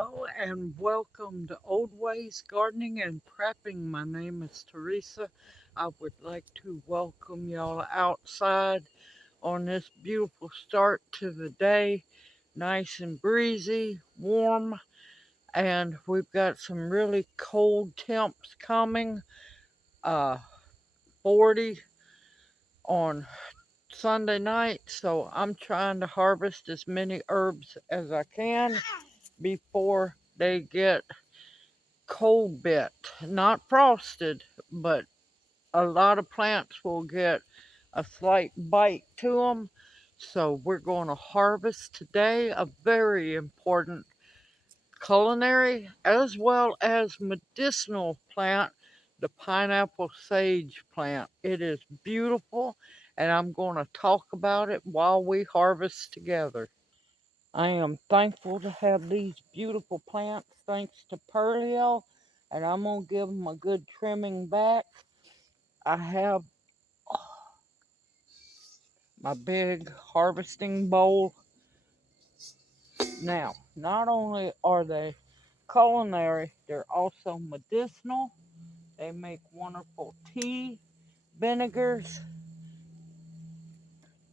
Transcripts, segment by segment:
Hello and welcome to Old Ways Gardening and Prepping. My name is Teresa. I would like to welcome y'all outside on this beautiful start to the day. Nice and breezy, warm, and we've got some really cold temps coming. 40 on Sunday night, so I'm trying to harvest as many herbs as I can before they get cold bit, not frosted, but a lot of plants will get a slight bite to them. So we're going to harvest today a very important culinary as well as medicinal plant, the pineapple sage plant. It is beautiful, and I'm going to talk about it while we harvest together. I am thankful to have these beautiful plants thanks to Pearl, and I'm going to give them a good trimming back. I have my big harvesting bowl. Now, not only are they culinary, they're also medicinal. They make wonderful tea, vinegars,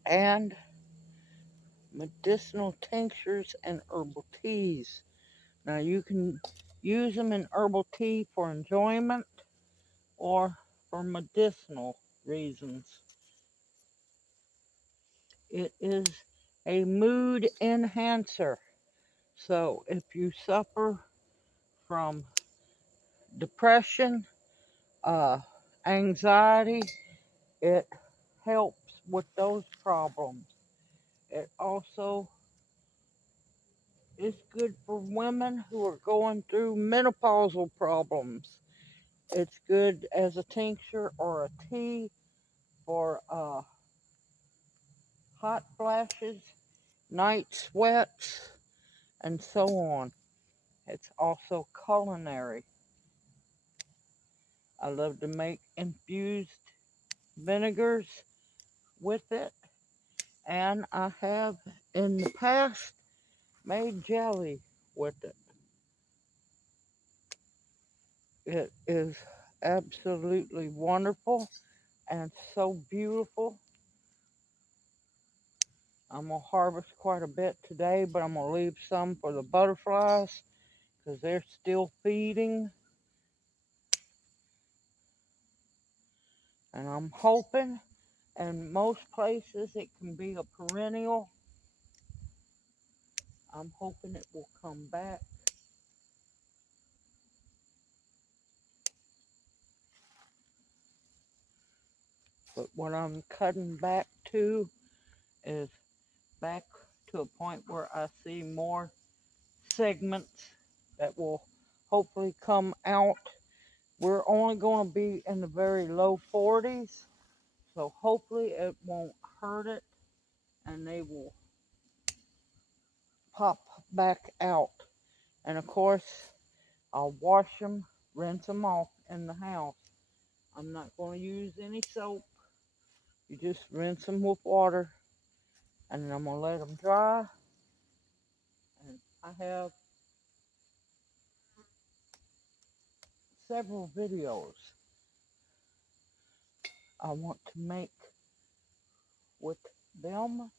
and medicinal tinctures and herbal teas. Now, you can use them in herbal tea for enjoyment or for medicinal reasons. It is a mood enhancer. So if you suffer from depression, uh, anxiety, it helps with those problems. It also is good for women who are going through menopausal problems. It's good as a tincture or a tea for hot flashes, night sweats, and so on. It's also culinary. I love to make infused vinegars with it, and I have in the past made jelly with it. It is absolutely wonderful and so beautiful. I'm going to harvest quite a bit today, but I'm going to leave some for the butterflies because they're still feeding. And I'm hoping, in most places it can be a perennial. I'm hoping it will come back. But what I'm cutting back to is back to a point where I see more segments that will hopefully come out. We're only going to be in the very low 40s, so hopefully it won't hurt it and they will pop back out. And of course, I'll wash them, rinse them off in the house. I'm not going to use any soap. You just rinse them with water, and then I'm going to let them dry. And I have several videos I want to make with them.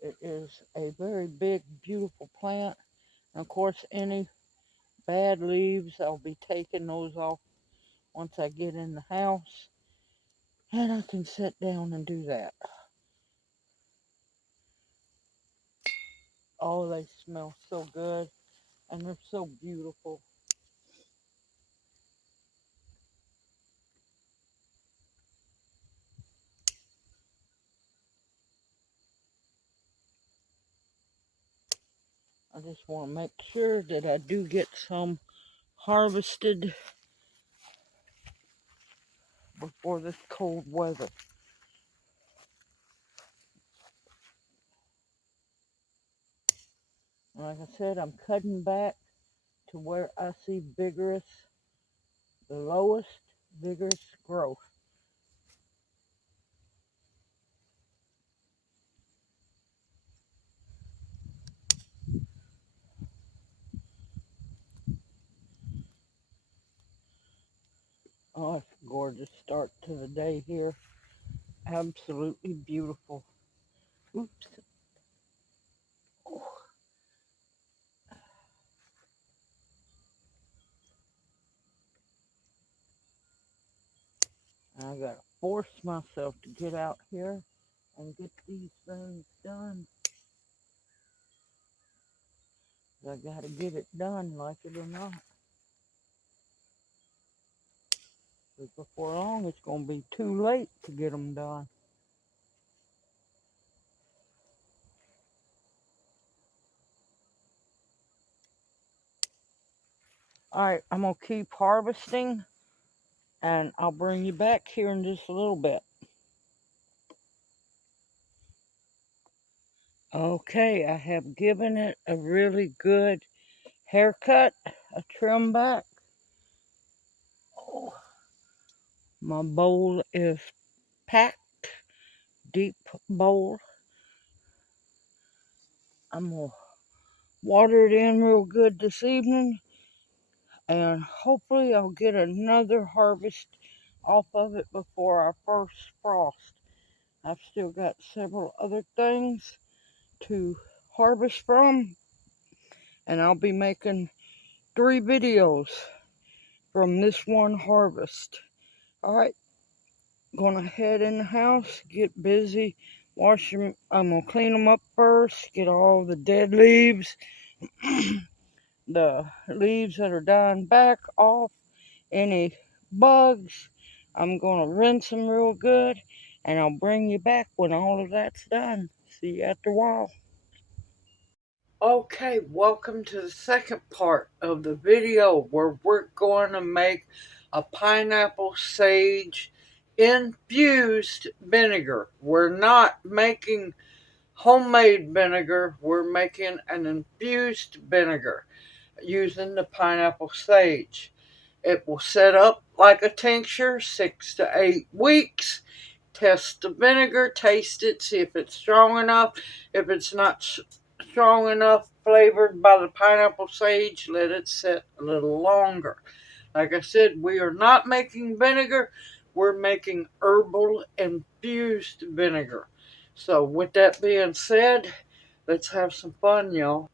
It is a very big, beautiful plant. And of course, any bad leaves, I'll be taking those off once I get in the house. And I can sit down and do that. Oh, they smell so good. And they're so beautiful. I just want to make sure that I do get some harvested before this cold weather. Like I said, I'm cutting back to where I see the lowest vigorous growth. to the day here. Absolutely beautiful. Oops. Oh, I gotta force myself to get out here and get these things done. I gotta get it done, like it or not. Because before long, it's gonna be too late to get them done. All right, I'm gonna keep harvesting, and I'll bring you back here in just a little bit. Okay, I have given it a really good haircut, a trim back. Oh, my bowl is packed, deep bowl. I'm gonna water it in real good this evening, and hopefully I'll get another harvest off of it before our first frost. I've still got several other things to harvest from, and I'll be making 3 videos from this one harvest. All right, gonna head in the house, get busy, wash them. I'm gonna clean them up first, get all the dead leaves, the leaves that are dying back off, any bugs. I'm gonna rinse them real good, and I'll bring you back when all of that's done. See you after a while. Okay, welcome to the second part of the video where we're going to make a pineapple sage infused vinegar. We're not making homemade vinegar, we're making an infused vinegar using the pineapple sage. It will set up like a tincture 6 to 8 weeks. Test the vinegar, taste it, see if it's strong enough. If it's not strong enough, flavored by the pineapple sage, let it sit a little longer. Like I said, we are not making vinegar, we're making herbal infused vinegar. So with that being said, let's have some fun, y'all.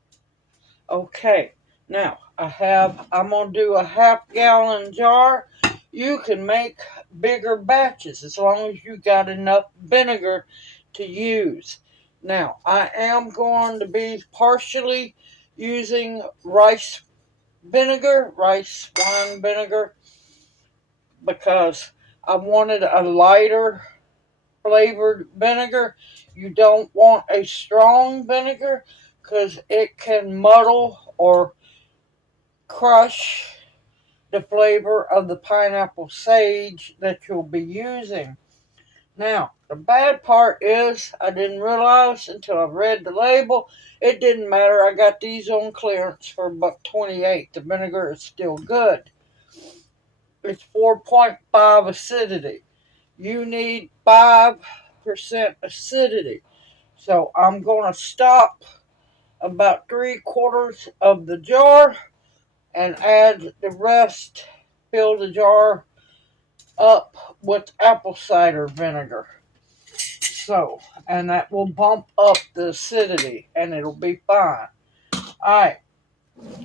Okay, now I'm going to do a half-gallon jar. You can make bigger batches as long as you got enough vinegar to use. Now, I am going to be partially using rice wine vinegar, because I wanted a lighter flavored vinegar. You don't want a strong vinegar because it can muddle or crush the flavor of the pineapple sage that you'll be using. Now, the bad part is I didn't realize until I read the label. It didn't matter. I got these on clearance for $1.28. The vinegar is still good. It's 4.5 acidity. You need 5% acidity. So I'm going to stop about 3/4 of the jar and add the rest, fill the jar up with apple cider vinegar. So, and that will bump up the acidity and it'll be fine. Alright,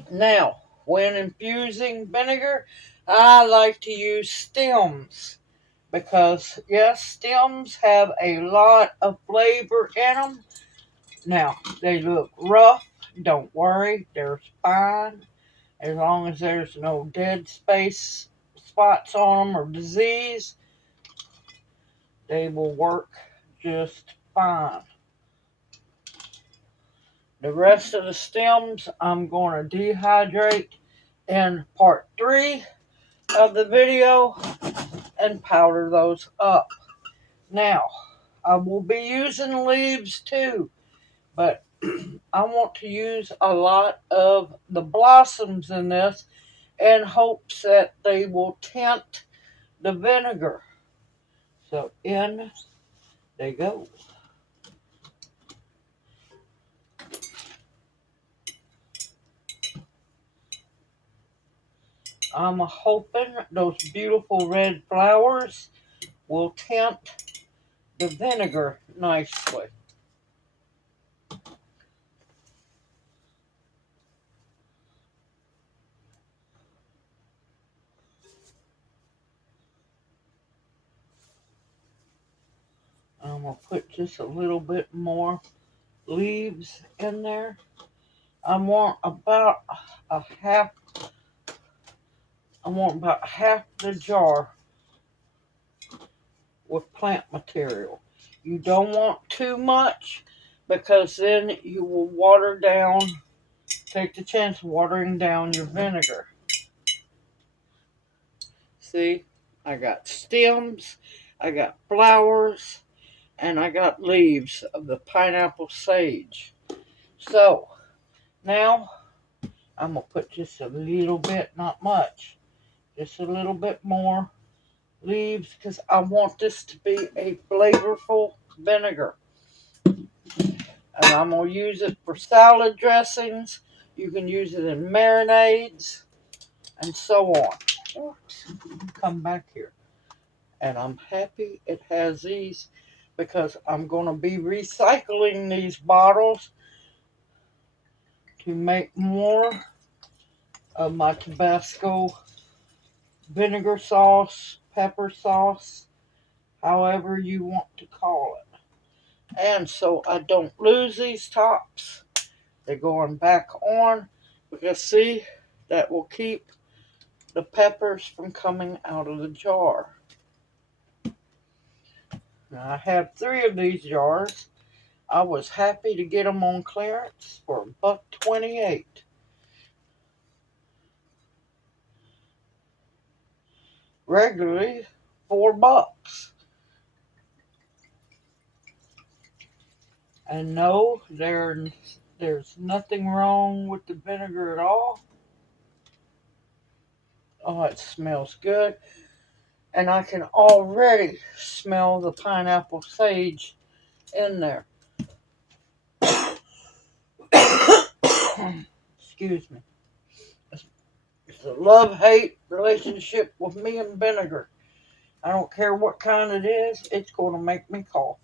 now, when infusing vinegar, I like to use stems because, yes, stems have a lot of flavor in them. Now, they look rough. Don't worry, they're fine. As long as there's no dead space spots on them or disease, they will work just fine. The rest of the stems I'm going to dehydrate in part 3 of the video and powder those up. Now, I will be using leaves too, but I want to use a lot of the blossoms in this in hopes that they will tint the vinegar. So in they go. I'm hoping those beautiful red flowers will tint the vinegar nicely. I'm going to put just a little bit more leaves in there. I want about a half, I want about half the jar with plant material. You don't want too much because then you will water down, take the chance of watering down your vinegar. See, I got stems, I got flowers, and I got leaves of the pineapple sage. So now I'm going to put just a little bit, not much, just a little bit more leaves because I want this to be a flavorful vinegar. And I'm going to use it for salad dressings. You can use it in marinades and so on. Oops, come back here. And I'm happy it has these because I'm going to be recycling these bottles to make more of my Tabasco vinegar sauce, pepper sauce, however you want to call it. And so I don't lose these tops. They're going back on because see, that will keep the peppers from coming out of the jar. Now I have 3 of these jars. I was happy to get them on clearance for $1.28. Regularly $4. And no, there's nothing wrong with the vinegar at all. Oh, it smells good. And I can already smell the pineapple sage in there. Excuse me. It's a love-hate relationship with me and vinegar. I don't care what kind it is, it's going to make me cough.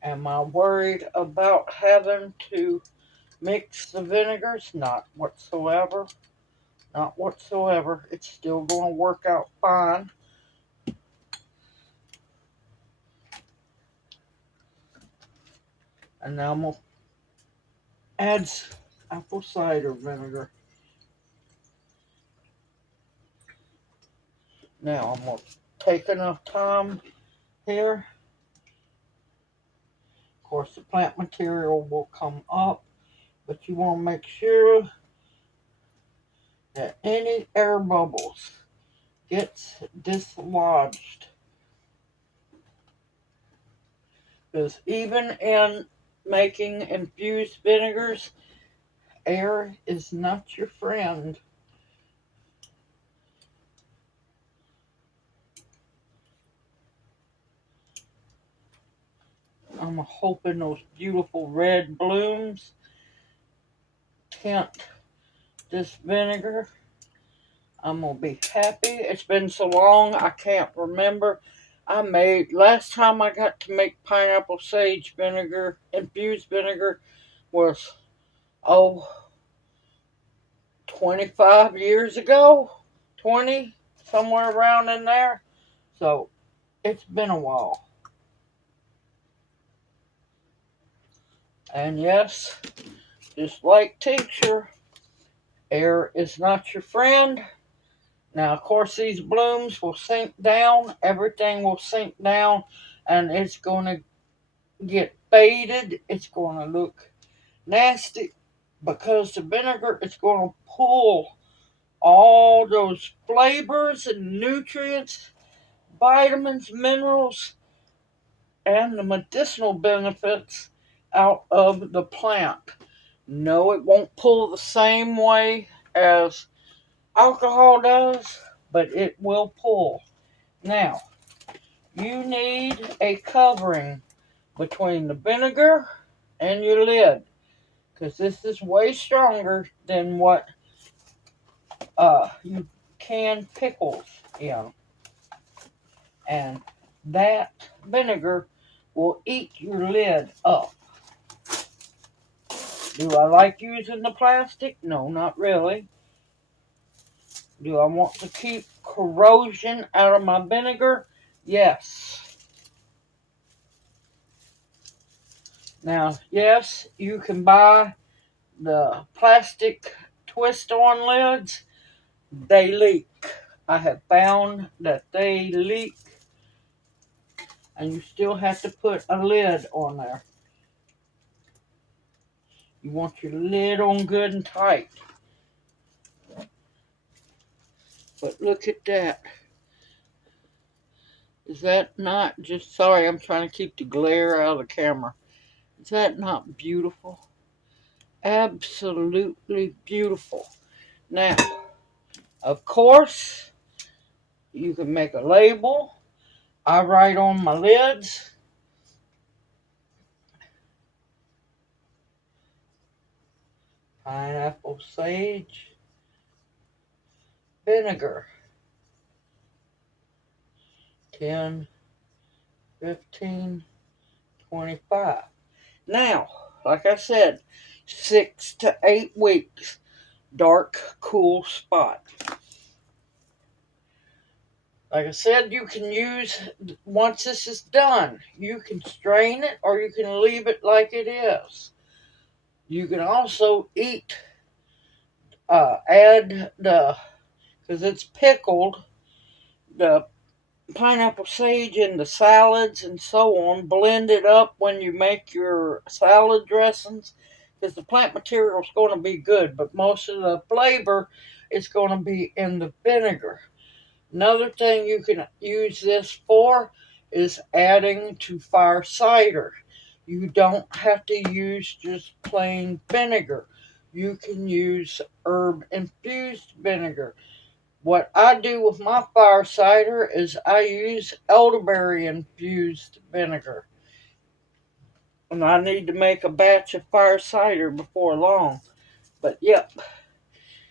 Am I worried about having to mix the vinegars? Not whatsoever. Not whatsoever. It's still going to work out fine. And now I'm going to add apple cider vinegar. Now I'm going to take enough time here. Of course, the plant material will come up, but you want to make sure that any air bubbles gets dislodged. Because even in making infused vinegars, air is not your friend. I'm hoping those beautiful red blooms tint this vinegar. I'm going to be happy. It's been so long, I can't remember. Last time I got to make pineapple sage vinegar, infused vinegar, was, 25 years ago? 20? Somewhere around in there. So, it's been a while. And yes, just like tincture, air is not your friend. Now, of course, these blooms will sink down. Everything will sink down, and it's going to get faded. It's going to look nasty because the vinegar is going to pull all those flavors and nutrients, vitamins, minerals, and the medicinal benefits out of the plant. No, it won't pull the same way as alcohol does, but it will pull. Now, you need a covering between the vinegar and your lid, because this is way stronger than what you can pickles in. And that vinegar will eat your lid up. Do I like using the plastic? No, not really. Do I want to keep corrosion out of my vinegar? Yes. Now, yes, you can buy the plastic twist-on lids. They leak. I have found that they leak, and you still have to put a lid on there. You want your lid on good and tight. But look at that. Is that not just, sorry, I'm trying to keep the glare out of the camera. Is that not beautiful? Absolutely beautiful. Now, of course, you can make a label. I write on my lids, pineapple sage vinegar, 10, 15, 25. Now, like I said, 6 to 8 weeks, dark, cool spot. Like I said, you can use, once this is done, you can strain it or you can leave it like it is. You can also add because it's pickled, the pineapple sage in the salads and so on. Blend it up when you make your salad dressings, because the plant material is going to be good, but most of the flavor is going to be in the vinegar. Another thing you can use this for is adding to fire cider. You don't have to use just plain vinegar. You can use herb infused vinegar. What I do with my fire cider is I use elderberry infused vinegar. And I need to make a batch of fire cider before long. But yep,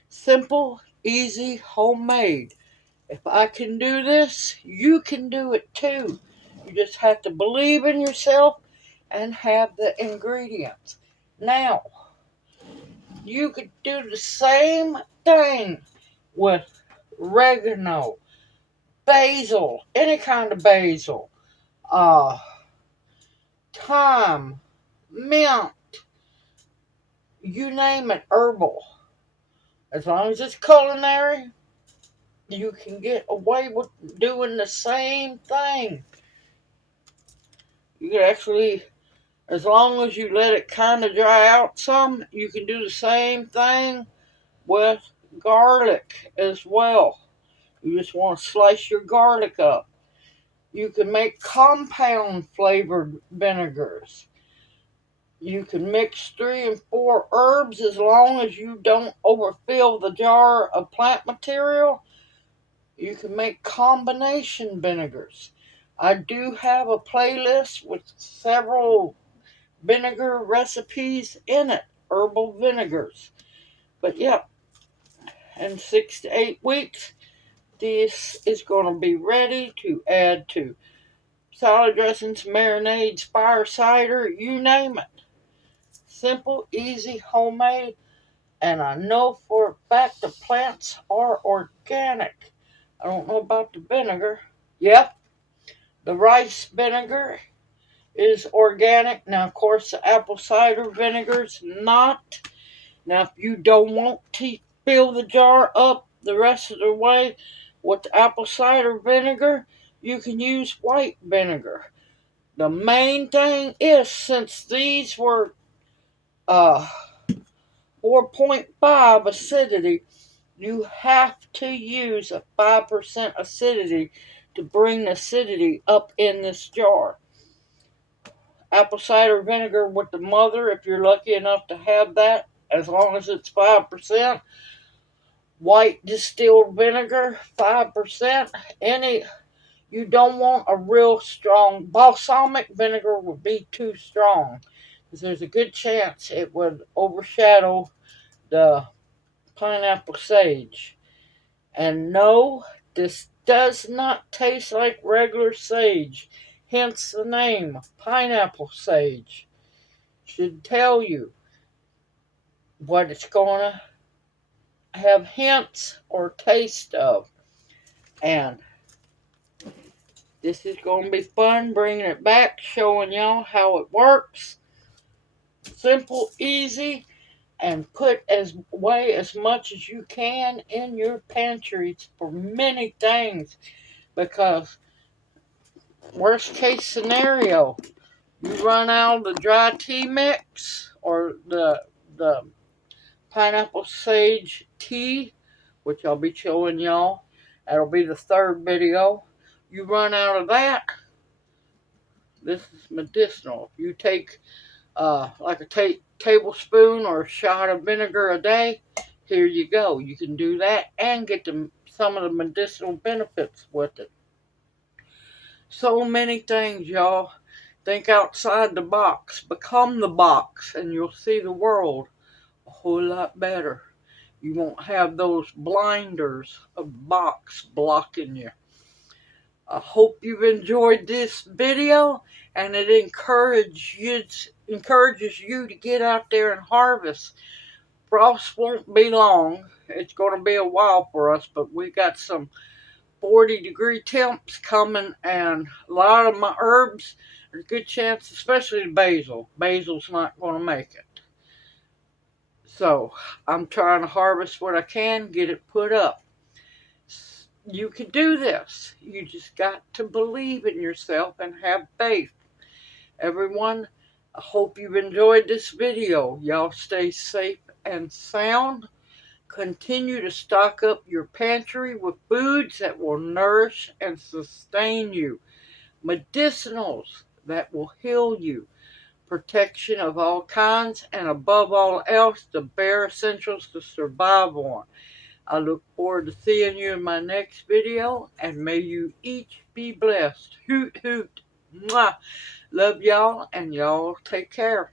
simple, easy, homemade. If I can do this, you can do it too. You just have to believe in yourself and have the ingredients. Now, you could do the same thing with oregano, basil, any kind of basil, uh, thyme, mint, you name it, herbal. As long as it's culinary, you can get away with doing the same thing. You can actually, as long as you let it kind of dry out some, you can do the same thing with garlic as well. You just want to slice your garlic up. You can make compound flavored vinegars. You can mix 3 and 4 herbs as long as you don't overfill the jar of plant material. You can make combination vinegars. I do have a playlist with several vinegar recipes in it, herbal vinegars. But yep, in 6 to 8 weeks, this is going to be ready to add to salad dressings, marinades, fire cider, you name it. Simple, easy, homemade, and I know for a fact the plants are organic. I don't know about the vinegar. Yep, the rice vinegar is organic. Now, of course, the apple cider vinegar's not. Now, if you don't want to fill the jar up the rest of the way with the apple cider vinegar, you can use white vinegar. The main thing is, since these were uh, 4.5 acidity, you have to use a 5% acidity to bring the acidity up in this jar. Apple cider vinegar with the mother, if you're lucky enough to have that, as long as it's 5%, white distilled vinegar, 5%. You don't want a real strong balsamic vinegar would be too strong because there's a good chance it would overshadow the pineapple sage. And no, this does not taste like regular sage, hence the name pineapple sage. Should tell you what it's going to have hints or taste of. And this is going to be fun bringing it back, showing y'all how it works. Simple, easy, and put away as much as you can in your pantries for many things. Because worst case scenario, you run out of the dry tea mix or the pineapple sage tea, which I'll be showing y'all. That'll be the third video. You run out of that, this is medicinal. You take like a tablespoon or a shot of vinegar a day, here you go. You can do that and get some of the medicinal benefits with it. So many things, y'all. Think outside the box. Become the box, and you'll see the world a whole lot better. You won't have those blinders of the box blocking you. I hope you've enjoyed this video and it encourages you to get out there and harvest. Frost won't be long. It's going to be a while for us, but we got some 40-degree temps coming, and a lot of my herbs, there's a good chance, especially the basil. Basil's not going to make it. So I'm trying to harvest what I can, get it put up. You can do this. You just got to believe in yourself and have faith. Everyone, I hope you've enjoyed this video. Y'all stay safe and sound. Continue to stock up your pantry with foods that will nourish and sustain you. Medicinals that will heal you. Protection of all kinds, and above all else, the bare essentials to survive on. I look forward to seeing you in my next video, and may you each be blessed. Hoot, hoot. Mwah. Love y'all, and y'all take care.